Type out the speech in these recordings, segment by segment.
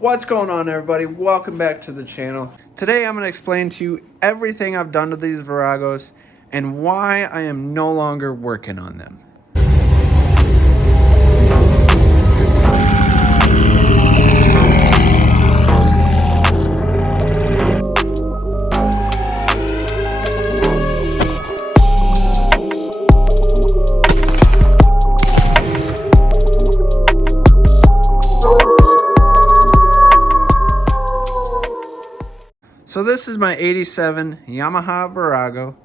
What's going on, everybody? Welcome back to the channel. Today I'm going to explain to you everything I've done to these viragos and why I am no longer working on them. So this is my 87 Yamaha Virago.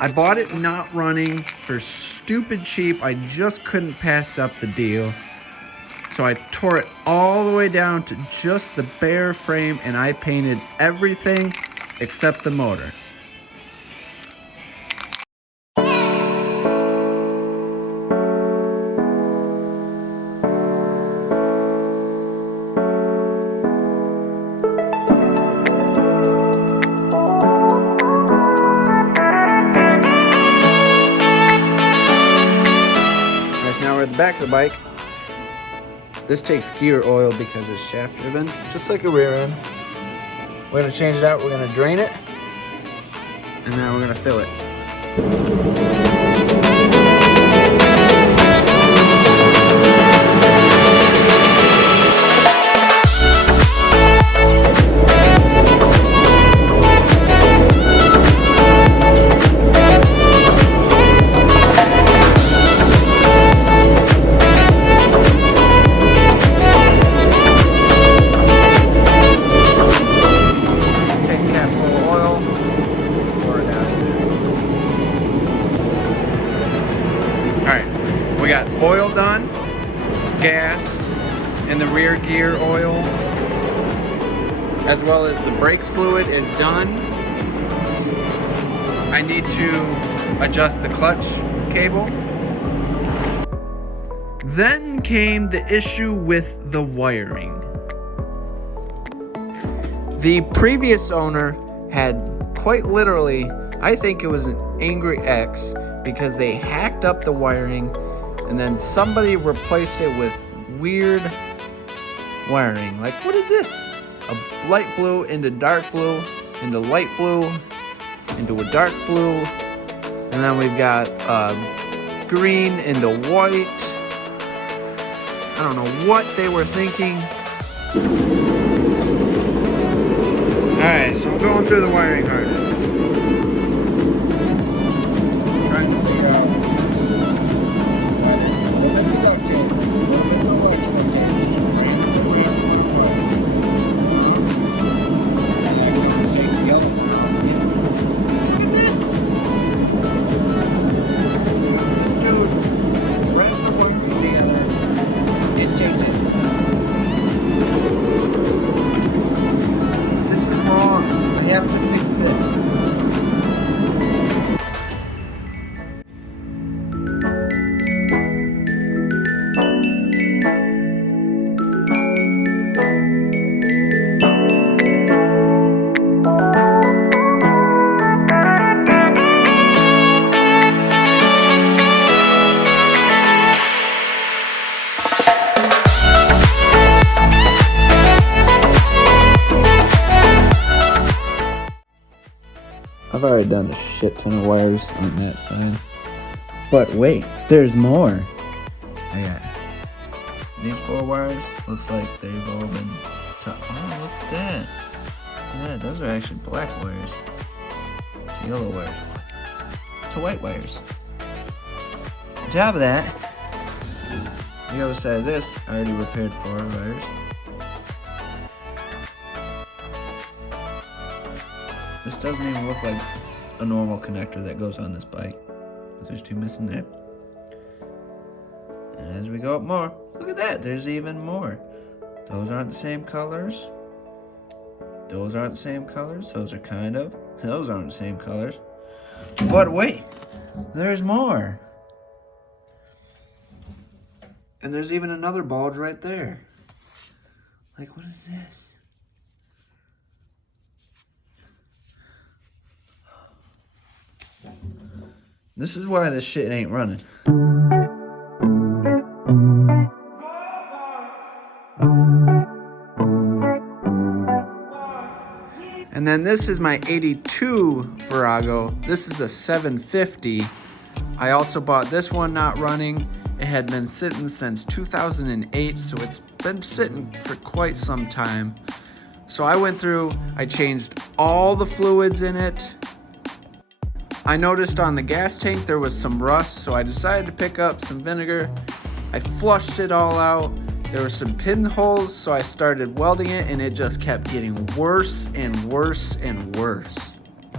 I bought it not running for stupid cheap. I just couldn't pass up the deal. So I tore it all the way down to just the bare frame and I painted everything except the motor. Now we're at the back of the bike. This takes gear oil because it's shaft driven, just like a rear end. We're gonna change it out, we're gonna drain it, and then we're gonna fill it. We got oil done, gas, and the rear gear oil, as well as the brake fluid is done. I need to adjust the clutch cable. Then came the issue with the wiring. The previous owner had quite literally, I think it was an angry ex, because they hacked up the wiring and then somebody replaced it with weird wiring. Like, what is this? A light blue into dark blue, into light blue, into a dark blue, and then we've got green into white. I don't know what they were thinking. Alright, so I'm going through the wiring harness. Trying to figure out I've already done a shit ton of wires on that side. But wait, there's more. I got these 4 wires. Looks like they've all been oh, look at that. Yeah, those are actually black wires. It's yellow wires. To white wires. On top of that, the other side of this, I already repaired 4 wires. This doesn't even look like a normal connector that goes on this bike. There's 2 missing there. And as we go up more, look at that, there's even more. Those aren't the same colors. Those aren't the same colors. Those are kind of. Those aren't the same colors. But wait, there's more. And there's even another bulge right there. Like, what is this? This is why this shit ain't running. And then this is my 82 Virago. This is a 750. I also bought this one not running. It had been sitting since 2008, so it's been sitting for quite some time. So I went through, I changed all the fluids in it. I noticed on the gas tank there was some rust, so I decided to pick up some vinegar. I flushed it all out. There were some pinholes, so I started welding it, and it just kept getting worse and worse and worse.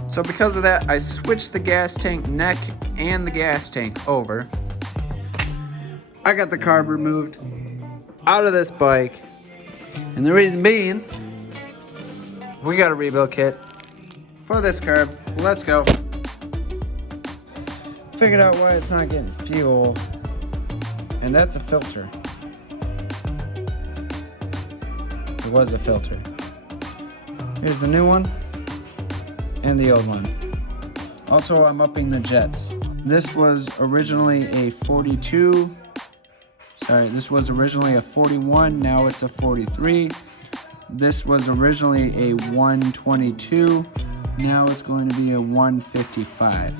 So because of that, I switched the gas tank neck and the gas tank over. I got the carb removed out of this bike, and the reason being, we got a rebuild kit for this carb. Let's go. Figured out why it's not getting fuel, and that's a filter. It was a filter. Here's the new one and the old one. Also, I'm upping the jets. This was originally a 42. Sorry, this was originally a 41. Now it's a 43. This was originally a 122. Now it's going to be a 155.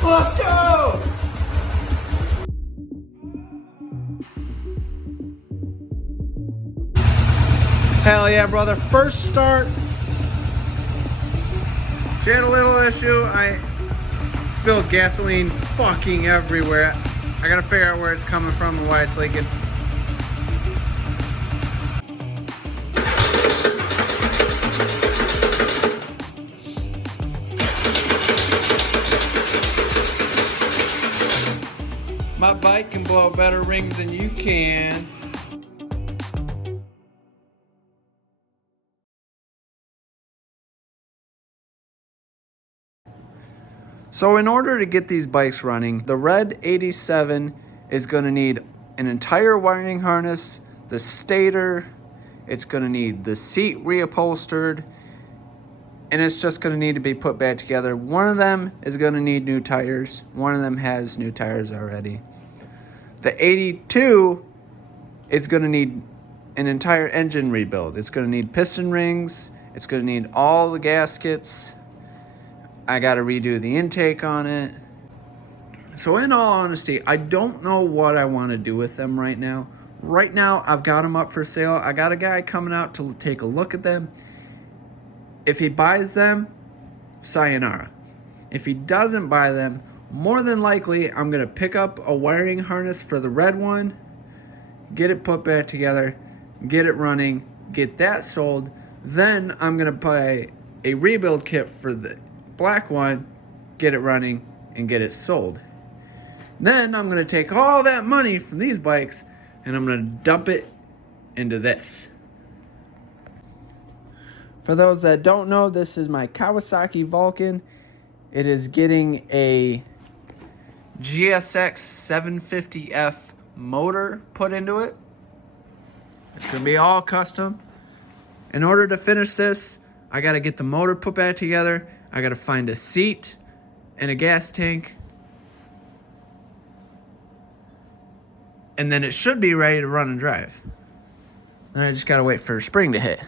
Let's go! Hell yeah, brother. First start. She had a little issue. I spilled gasoline fucking everywhere. I gotta figure out where it's coming from and why it's leaking. My bike can blow better rings than you can. So in order to get these bikes running, the red 87 is going to need an entire wiring harness, the stator, it's going to need the seat reupholstered, and it's just going to need to be put back together. One of them is going to need new tires. One of them has new tires already. The 82 is going to need an entire engine rebuild. It's going to need piston rings. It's going to need all the gaskets. I got to redo the intake on it. So in all honesty, I don't know what I want to do with them right now. Right now, I've got them up for sale. I got a guy coming out to take a look at them. If he buys them, sayonara. If he doesn't buy them, more than likely, I'm going to pick up a wiring harness for the red one, get it put back together, get it running, get that sold. Then I'm going to buy a rebuild kit for the black one, get it running, and get it sold. Then I'm going to take all that money from these bikes and I'm going to dump it into this. For those that don't know, this is my Kawasaki Vulcan. It is getting a GSX 750F motor put into it. It's going to be all custom. In order to finish this, I got to get the motor put back together. I got to find a seat and a gas tank. And then it should be ready to run and drive. Then I just got to wait for spring to hit.